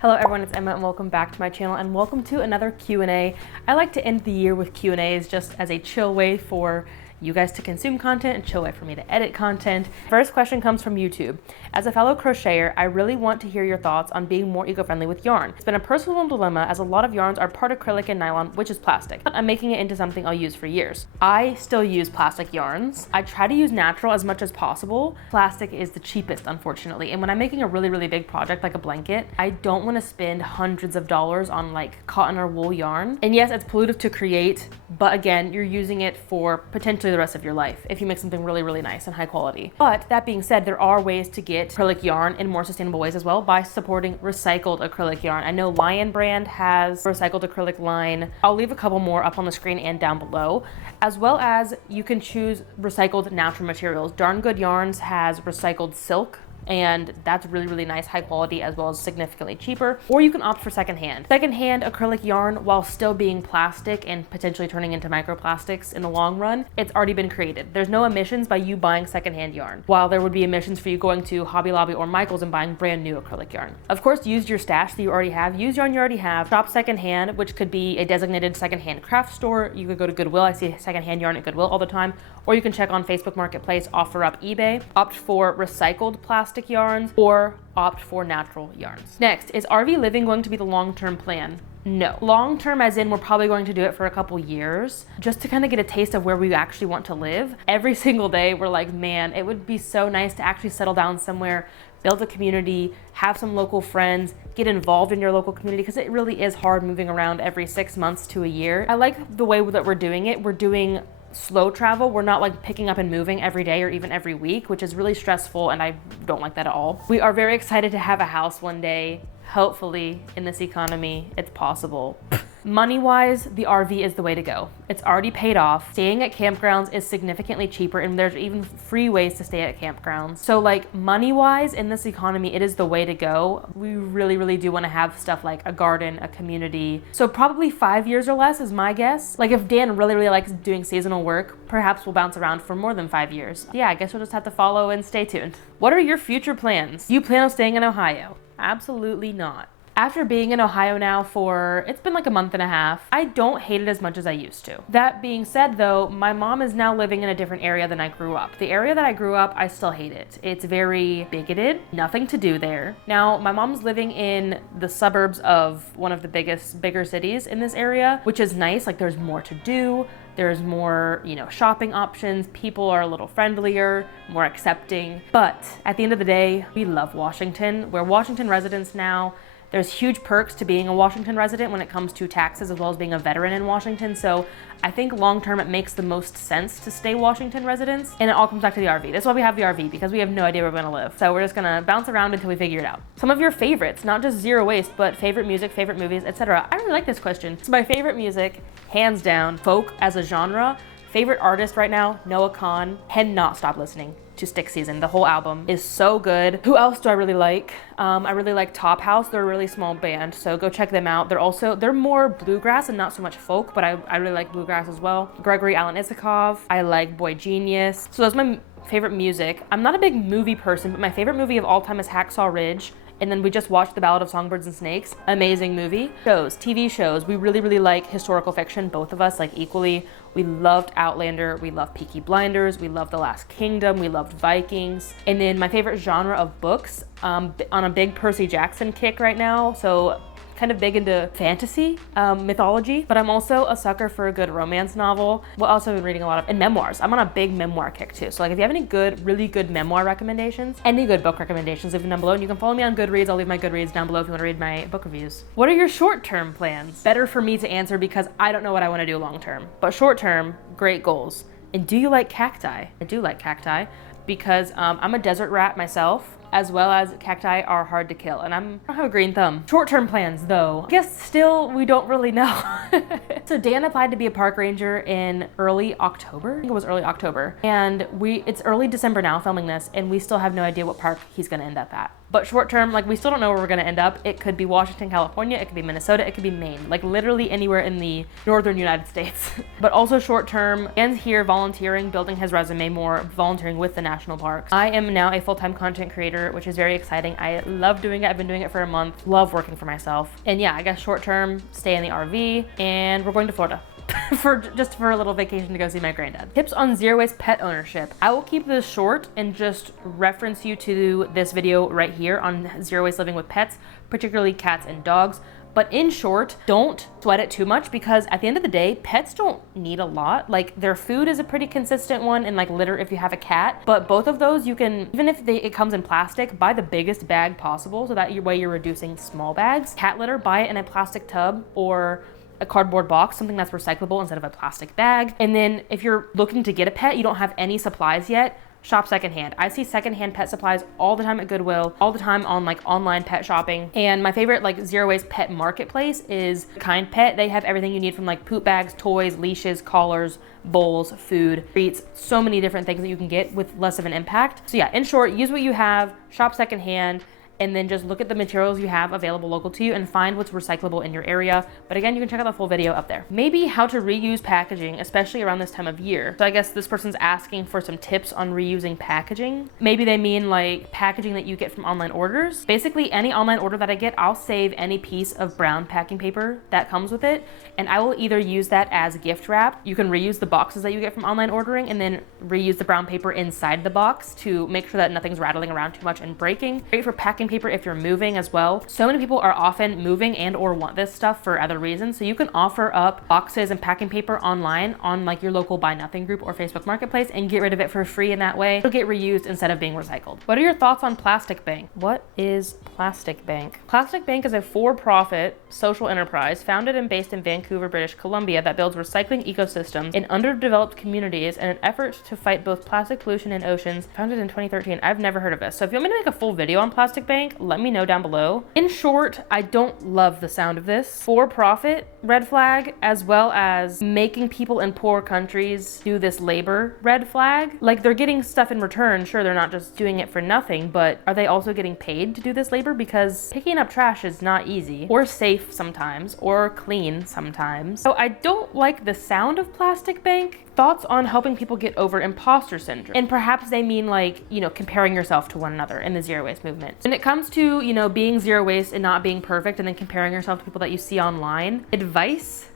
Hello everyone, it's Emma and welcome back to my channel and welcome to another Q&A. I like to end the year with Q&As just as a chill way for you guys to consume content and chill way for me to edit content. First question comes from YouTube. As a fellow crocheter, I really want to hear your thoughts on being more eco-friendly with yarn. It's been a personal dilemma as a lot of yarns are part acrylic and nylon, which is plastic. I'm making it into something I'll use for years. I still use plastic yarns. I try to use natural as much as possible. Plastic is the cheapest, unfortunately. And when I'm making a really big project like a blanket, I don't want to spend hundreds of dollars on like cotton or wool yarn. And yes, it's pollutive to create, but again, you're using it for potentially the rest of your life if you make something really nice and high quality. But that being said, there are ways to get acrylic yarn in more sustainable ways as well by supporting recycled acrylic yarn. I know Lion brand has a recycled acrylic line. I'll leave a couple more up on the screen and down below, as well as you can choose recycled natural materials. Darn Good Yarns has recycled silk, and that's really nice, high quality, as well as significantly cheaper. Or you can opt for secondhand. Secondhand acrylic yarn, while still being plastic and potentially turning into microplastics in the long run, it's already been created. There's no emissions by you buying secondhand yarn, while there would be emissions for you going to Hobby Lobby or Michael's and buying brand new acrylic yarn. Of course, use your stash that you already have. Use yarn you already have. Shop secondhand, which could be a designated secondhand craft store. You could go to Goodwill. I see secondhand yarn at Goodwill all the time. Or you can check on Facebook Marketplace, OfferUp, eBay. Opt for recycled plastic yarns or opt for natural yarns. Next, is RV living going to be the long-term plan? No. Long-term as in we're probably going to do it for a couple years just to kind of get a taste of where we actually want to live. Every single day we're like, man, it would be so nice to actually settle down somewhere, build a community, have some local friends, get involved in your local community, because it really is hard moving around every 6 months to a year. I like the way that we're doing it. We're doing slow travel. We're not like picking up and moving every day or even every week, which is really stressful, and I don't like that at all. We are very excited to have a house one day. Hopefully, in this economy, it's possible. Money-wise, the RV is the way to go. It's already paid off. Staying at campgrounds is significantly cheaper, and there's even free ways to stay at campgrounds. So like money-wise, in this economy, it is the way to go. We really do want to have stuff like a garden, a community. So probably 5 years or less is my guess. Like if Dan really likes doing seasonal work, perhaps we'll bounce around for more than 5 years. Yeah, I guess we'll just have to follow and stay tuned. What are your future plans? Do you plan on staying in Ohio? Absolutely not. After being in Ohio now for, it's been like a month and a half, I don't hate it as much as I used to. That being said though, my mom is now living in a different area than I grew up. The area that I grew up, I still hate it. It's very bigoted, nothing to do there. Now, my mom's living in the suburbs of one of the bigger cities in this area, which is nice. Like there's more to do. There's more, shopping options. People are a little friendlier, more accepting. But at the end of the day, we love Washington. We're Washington residents now. There's huge perks to being a Washington resident when it comes to taxes, as well as being a veteran in Washington. So I think long-term it makes the most sense to stay Washington residents. And it all comes back to the RV. That's why we have the RV, because we have no idea where we're gonna live. So we're just gonna bounce around until we figure it out. Some of your favorites, not just zero waste, but favorite music, favorite movies, etc. I really like this question. So my favorite music, hands down, folk as a genre. Favorite artist right now, Noah Kahan. Cannot stop listening to Stick Season. The whole album is so good. Who else do I really like? I really like Top House. They're a really small band, so go check them out. They're more bluegrass and not so much folk, but I really like bluegrass as well. Gregory Alan Isakov. I like Boy Genius. So that's my favorite music. I'm not a big movie person, but my favorite movie of all time is Hacksaw Ridge. And then we just watched The Ballad of Songbirds and Snakes. Amazing movie. Shows, TV shows. We really like historical fiction, both of us, like equally. We loved Outlander. We loved Peaky Blinders. We loved The Last Kingdom. We loved Vikings. And then my favorite genre of books, on a big Percy Jackson kick right now. So kind of big into fantasy, mythology, but I'm also a sucker for a good romance novel. What else have I been reading a lot of? And memoirs. I'm on a big memoir kick too. So like if you have any really good memoir recommendations, any good book recommendations, leave them down below. And you can follow me on Goodreads. I'll leave my Goodreads down below if you want to read my book reviews. What are your short-term plans? Better for me to answer because I don't know what I want to do long-term. But short-term, great goals. And do you like cacti? I do like cacti because I'm a desert rat myself, as well as cacti are hard to kill, and I don't have a green thumb. Short-term plans though, I guess still we don't really know. So Dan applied to be a park ranger in early October. I think it was early October. And it's early December now filming this, and we still have no idea what park he's gonna end up at. But short term, like we still don't know where we're gonna end up. It could be Washington, California, it could be Minnesota, it could be Maine, like literally anywhere in the northern United States. But also short term, Dan's here volunteering, building his resume more, volunteering with the national parks. I am now a full-time content creator, which is very exciting. I love doing it. I've been doing it for a month. Love working for myself. And yeah, I guess short term, stay in the RV, and we're going to Florida. for a little vacation to go see my granddad. Tips on zero waste pet ownership. I will keep this short and just reference you to this video right here on zero waste living with pets, particularly cats and dogs. But in short, don't sweat it too much, because at the end of the day, pets don't need a lot. Like their food is a pretty consistent one, and like litter if you have a cat. But both of those you can, even if it comes in plastic, buy the biggest bag possible, so that way you're reducing small bags. Cat litter, buy it in a plastic tub or a cardboard box, something that's recyclable instead of a plastic bag. And then if you're looking to get a pet, you don't have any supplies yet, shop secondhand. I see secondhand pet supplies all the time at Goodwill, all the time on like online pet shopping. And my favorite like zero waste pet marketplace is Kind Pet. They have everything you need from like poop bags, toys, leashes, collars, bowls, food, treats, so many different things that you can get with less of an impact. So yeah, in short, use what you have, shop secondhand, and then just look at the materials you have available local to you and find what's recyclable in your area. But again, you can check out the full video up there. Maybe how to reuse packaging, especially around this time of year. So I guess this person's asking for some tips on reusing packaging. Maybe they mean like packaging that you get from online orders. Basically, any online order that I get, I'll save any piece of brown packing paper that comes with it, and I will either use that as gift wrap. You can reuse the boxes that you get from online ordering and then reuse the brown paper inside the box to make sure that nothing's rattling around too much and breaking. Great for packing paper if you're moving as well. So many people are often moving and or want this stuff for other reasons. So you can offer up boxes and packing paper online on like your local Buy Nothing group or Facebook Marketplace and get rid of it for free in that way. It'll get reused instead of being recycled. What are your thoughts on Plastic Bank? What is Plastic Bank? Plastic Bank is a for-profit social enterprise founded and based in Vancouver, British Columbia, that builds recycling ecosystems in underdeveloped communities in an effort to fight both plastic pollution in oceans. Founded in 2013. I've never heard of this. So if you want me to make a full video on Plastic Bank, let me know down below. In short, I don't love the sound of this. For profit, red flag, as well as making people in poor countries do this labor, red flag. Like they're getting stuff in return. Sure, they're not just doing it for nothing, but are they also getting paid to do this labor? Because picking up trash is not easy or safe sometimes or clean sometimes. So I don't like the sound of Plastic Bank. Thoughts on helping people get over imposter syndrome? And perhaps they mean like, you know, comparing yourself to one another in the zero waste movement. When it comes to, you know, being zero waste and not being perfect and then comparing yourself to people that you see online, advice,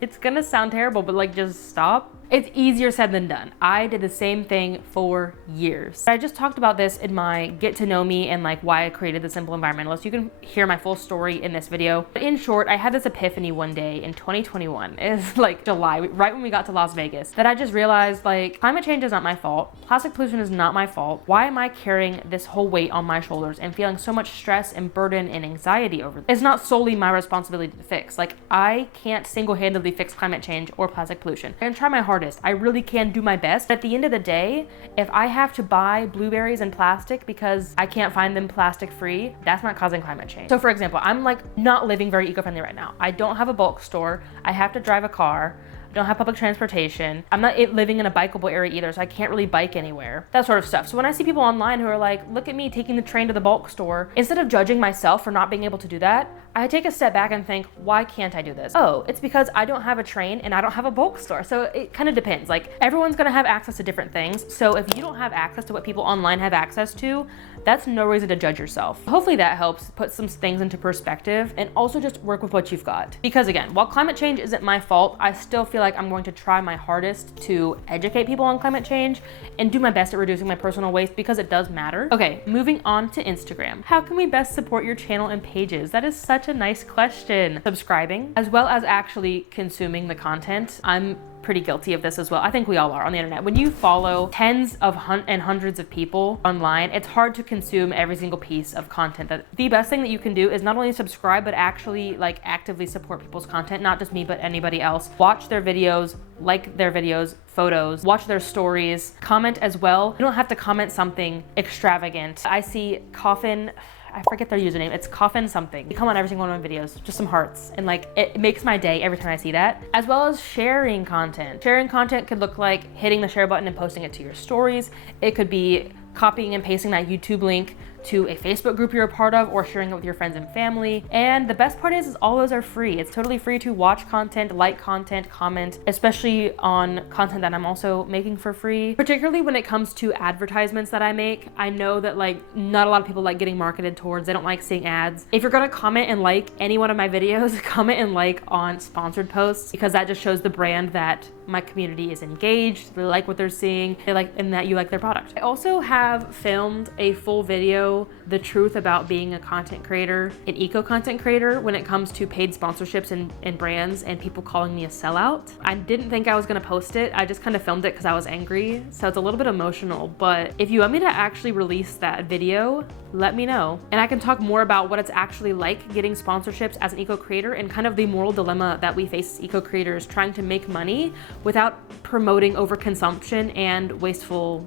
it's gonna sound terrible, but like just stop. It's easier said than done. I did the same thing for years. I just talked about this in my get to know me and like why I created the Simple Environmentalist. You can hear my full story in this video. But in short, I had this epiphany one day in 2021. It's like July, right when we got to Las Vegas, that I just realized like climate change is not my fault. Plastic pollution is not my fault. Why am I carrying this whole weight on my shoulders and feeling so much stress and burden and anxiety over this? It's not solely my responsibility to fix. Like I can't single-handedly fix climate change or plastic pollution. I can try my hardest. I really can do my best. At the end of the day, if I have to buy blueberries in plastic because I can't find them plastic free, that's not causing climate change. So for example, I'm like not living very eco-friendly right now. I don't have a bulk store. I have to drive a car. I don't have public transportation. I'm not living in a bikeable area either, so I can't really bike anywhere. That sort of stuff. So when I see people online who are like, look at me taking the train to the bulk store, instead of judging myself for not being able to do that, I take a step back and think, why can't I do this? Oh, it's because I don't have a train and I don't have a bulk store. So it kind of depends. Like everyone's gonna have access to different things. So if you don't have access to what people online have access to, that's no reason to judge yourself. Hopefully that helps put some things into perspective and also just work with what you've got. Because again, while climate change isn't my fault, I still feel like I'm going to try my hardest to educate people on climate change and do my best at reducing my personal waste because it does matter. Okay, moving on to Instagram. How can we best support your channel and pages? That is such a nice question. Subscribing, as well as actually consuming the content. I'm pretty guilty of this as well. I think we all are on the internet. When you follow tens of and hundreds of people online, it's hard to consume every single piece of content. That the best thing that you can do is not only subscribe, but actually like actively support people's content, not just me, but anybody else. Watch their videos, like their videos, photos, watch their stories, comment as well. You don't have to comment something extravagant. I see Coffin, I forget their username, it's Coffin something. They come on every single one of my videos, just some hearts. And like, it makes my day every time I see that. As well as sharing content. Sharing content could look like hitting the share button and posting it to your stories. It could be copying and pasting that YouTube link to a Facebook group you're a part of or sharing it with your friends and family. And the best part is all those are free. It's totally free to watch content, like content, comment, especially on content that I'm also making for free. Particularly when it comes to advertisements that I make, I know that like not a lot of people like getting marketed towards. They don't like seeing ads. If you're gonna comment and like any one of my videos, comment and like on sponsored posts, because that just shows the brand that my community is engaged, they like what they're seeing, they like, and that you like their product. I also have filmed a full video, the truth about being a content creator, an eco content creator, when it comes to paid sponsorships and brands and people calling me a sellout. I didn't think I was gonna post it. I just kind of filmed it because I was angry. So it's a little bit emotional, but if you want me to actually release that video, let me know. And I can talk more about what it's actually like getting sponsorships as an eco creator and kind of the moral dilemma that we face as eco creators trying to make money without promoting overconsumption and wasteful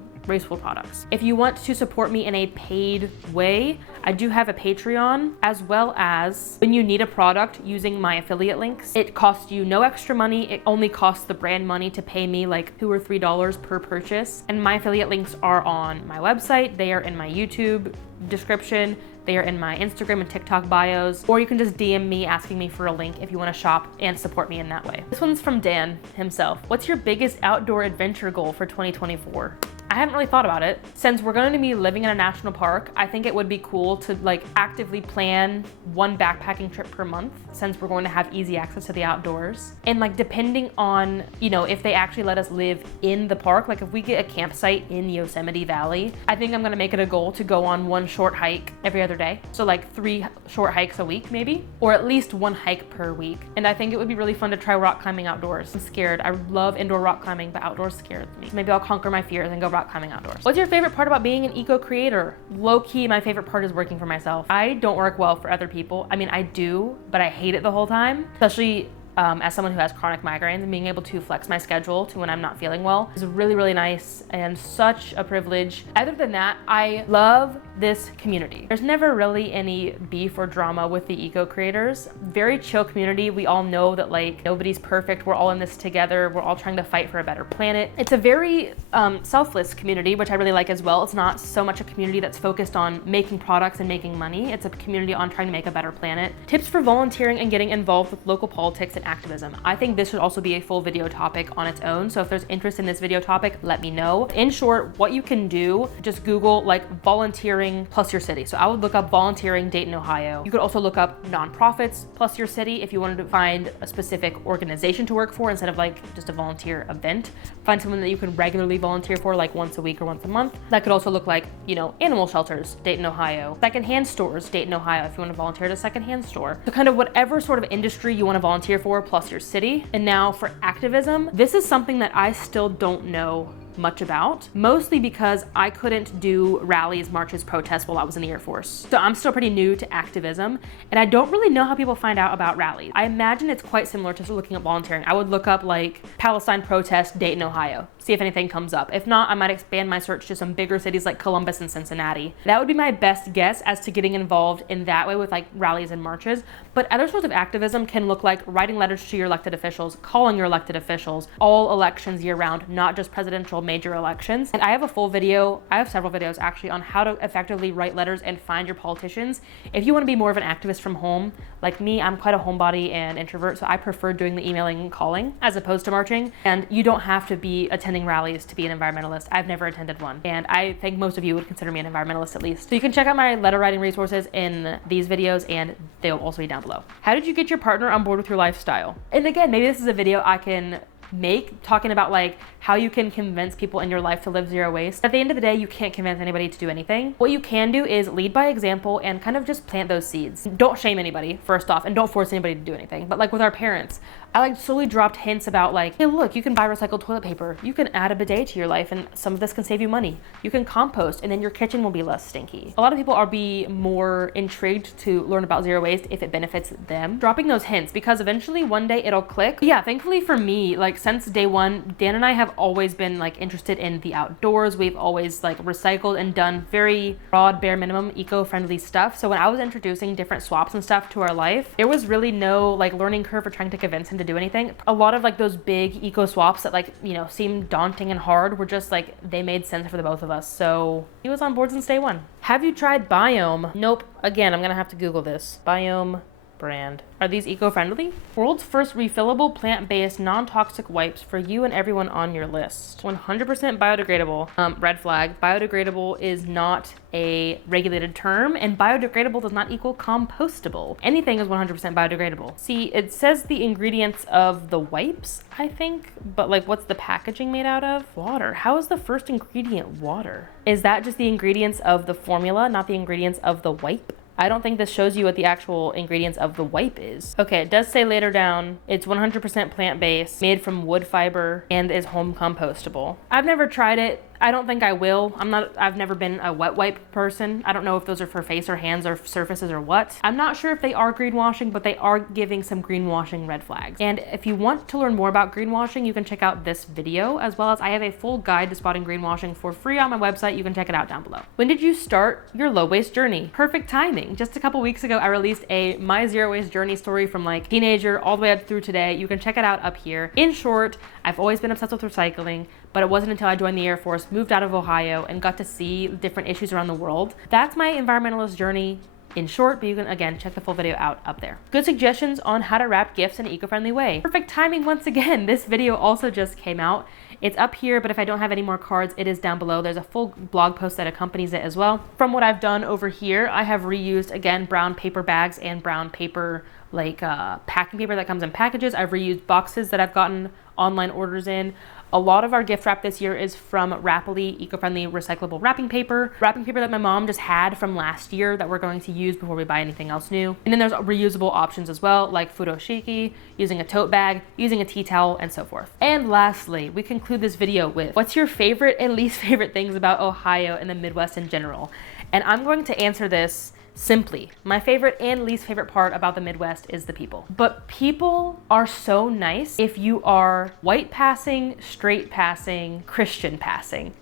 products. If you want to support me in a paid way, I do have a Patreon, as well as when you need a product using my affiliate links, it costs you no extra money. It only costs the brand money to pay me like $2 or $3 per purchase. And my affiliate links are on my website. They are in my YouTube description. They are in my Instagram and TikTok bios, or you can just DM me asking me for a link if you want to shop and support me in that way. This one's from Dan himself. What's your biggest outdoor adventure goal for 2024? I haven't really thought about it. Since we're going to be living in a national park, I think it would be cool to like actively plan one backpacking trip per month, since we're going to have easy access to the outdoors. And like depending on, you know, if they actually let us live in the park, like if we get a campsite in Yosemite Valley, I think I'm gonna make it a goal to go on one short hike every other day. So like 3 short hikes a week maybe, or at least 1 hike per week. And I think it would be really fun to try rock climbing outdoors. I'm scared. I love indoor rock climbing, but outdoors scares me. So maybe I'll conquer my fears and go rock climbing outdoors. What's your favorite part about being an eco creator? Low key, my favorite part is working for myself. I don't work well for other people. I mean, I do, but I hate it the whole time, especially as someone who has chronic migraines, and being able to flex my schedule to when I'm not feeling well is really, really nice and such a privilege. Other than that, I love this community. There's never really any beef or drama with the eco creators. Very chill community. We all know that like nobody's perfect. We're all in this together. We're all trying to fight for a better planet. It's a very selfless community, which I really like as well. It's not so much a community that's focused on making products and making money. It's a community on trying to make a better planet. Tips for volunteering and getting involved with local politics and activism. I think this should also be a full video topic on its own. So if there's interest in this video topic, let me know. In short, what you can do, just Google like volunteering plus your city. So I would look up volunteering Dayton, Ohio. You could also look up nonprofits plus your city if you wanted to find a specific organization to work for instead of like just a volunteer event. Find someone that you can regularly volunteer for like once a week or once a month. That could also look like, you know, animal shelters, Dayton, Ohio. Secondhand stores, Dayton, Ohio, if you want to volunteer at a secondhand store. So kind of whatever sort of industry you want to volunteer for plus your city. And now for activism, this is something that I still don't know much about, mostly because I couldn't do rallies, marches, protests while I was in the Air Force. So I'm still pretty new to activism, and I don't really know how people find out about rallies. I imagine it's quite similar to looking up volunteering. I would look up like Palestine protest, Dayton, Ohio, see if anything comes up. If not, I might expand my search to some bigger cities like Columbus and Cincinnati. That would be my best guess as to getting involved in that way with like rallies and marches. But other sorts of activism can look like writing letters to your elected officials, calling your elected officials, all elections year round, not just presidential major elections. And I have a full video, I have several videos actually on how to effectively write letters and find your politicians. If you want to be more of an activist from home, like me, I'm quite a homebody and introvert, so I prefer doing the emailing and calling as opposed to marching. And you don't have to be attending rallies to be an environmentalist. I've never attended one. And I think most of you would consider me an environmentalist at least. So you can check out my letter writing resources in these videos, and they'll also be down below. How did you get your partner on board with your lifestyle? And again, maybe this is a video I can make talking about like how you can convince people in your life to live zero waste. At the end of the day, you can't convince anybody to do anything. What you can do is lead by example and kind of just plant those seeds. Don't shame anybody, first off, and don't force anybody to do anything. But like with our parents, I like slowly dropped hints about like, hey, look, you can buy recycled toilet paper. You can add a bidet to your life and some of this can save you money. You can compost and then your kitchen will be less stinky. A lot of people are more intrigued to learn about zero waste if it benefits them. Dropping those hints, because eventually one day it'll click. But yeah, thankfully for me, like since day one, Dan and I have always been like interested in the outdoors. We've always like recycled and done very broad, bare minimum, eco-friendly stuff. So when I was introducing different swaps and stuff to our life, there was really no like learning curve for trying to convince him to do anything. A lot of like those big eco swaps that like, you know, seemed daunting and hard were just like, they made sense for the both of us. So he was on board since day one. Have you tried Biome? Nope. Again, I'm gonna have to Google this. Biome brand. Are these eco-friendly? World's first refillable plant-based non-toxic wipes for you and everyone on your list. 100% biodegradable. Red flag. Biodegradable is not a regulated term, and biodegradable does not equal compostable. Anything is 100% biodegradable. See, it says the ingredients of the wipes, I think, but like what's the packaging made out of? Water. How is the first ingredient water? Is that just the ingredients of the formula, not the ingredients of the wipe? I don't think this shows you what the actual ingredients of the wipe is. Okay, it does say later down, it's 100% plant-based, made from wood fiber, and is home compostable. I've never tried it. I don't think I will. I've never been a wet wipe person. I don't know if those are for face or hands or surfaces or what. I'm not sure if they are greenwashing, but they are giving some greenwashing red flags. And if you want to learn more about greenwashing, you can check out this video, as well as I have a full guide to spotting greenwashing for free on my website. You can check it out down below. When did you start your low waste journey? Perfect timing. Just a couple weeks ago, I released a my zero waste journey story from like teenager all the way up through today. You can check it out up here. In short, I've always been obsessed with recycling, but it wasn't until I joined the Air Force, moved out of Ohio, and got to see different issues around the world. That's my environmentalist journey in short, but you can, again, check the full video out up there. Good suggestions on how to wrap gifts in an eco-friendly way. Perfect timing once again. This video also just came out. It's up here, but if I don't have any more cards, it is down below. There's a full blog post that accompanies it as well. From what I've done over here, I have reused, again, brown paper bags and brown paper, like packing paper that comes in packages. I've reused boxes that I've gotten online orders in. A lot of our gift wrap this year is from Rapidly eco-friendly recyclable wrapping paper that my mom just had from last year that we're going to use before we buy anything else new. And then there's reusable options as well, like furoshiki, using a tote bag, using a tea towel, and so forth. And lastly, we conclude this video with, what's your favorite and least favorite things about Ohio and the Midwest in general? And I'm going to answer this simply. My favorite and least favorite part about the Midwest is the people. But people are so nice if you are white passing, straight passing, Christian passing.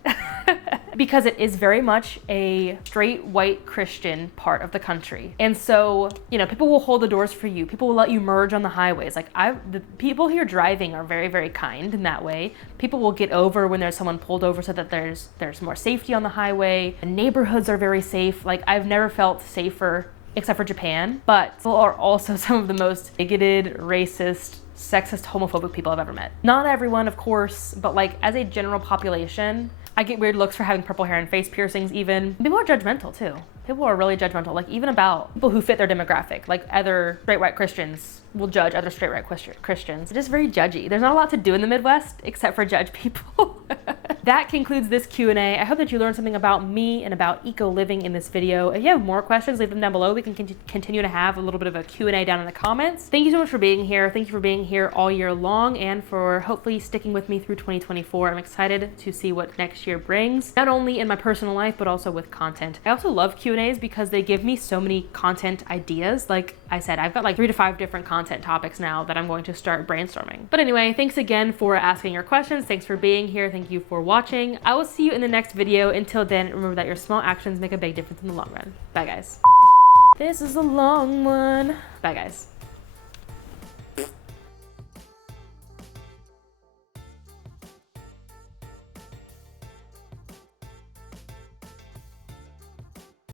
Because it is very much a straight white Christian part of the country. And so, you know, people will hold the doors for you. People will let you merge on the highways. Like the people here driving are very, very kind in that way. People will get over when there's someone pulled over so that there's more safety on the highway. The neighborhoods are very safe. Like I've never felt safer except for Japan, but people are also some of the most bigoted, racist, sexist, homophobic people I've ever met. Not everyone, of course, but like as a general population, I get weird looks for having purple hair and face piercings even. People are judgmental too. People are really judgmental, like even about people who fit their demographic, like other straight white Christians will judge other straight white Christians. Just very judgy. There's not a lot to do in the Midwest except for judge people. That concludes this Q&A. I hope that you learned something about me and about eco-living in this video. If you have more questions, leave them down below. We can continue to have a little bit of a Q&A down in the comments. Thank you so much for being here. Thank you for being here all year long and for hopefully sticking with me through 2024. I'm excited to see what next year brings, not only in my personal life, but also with content. I also love Q&As because they give me so many content ideas. Like I said, I've got like 3 to 5 different content topics now that I'm going to start brainstorming. But anyway, thanks again for asking your questions. Thanks for being here. Thank you for watching. I will see you in the next video. Until then, remember that your small actions make a big difference in the long run. Bye guys. This is a long one. Bye guys.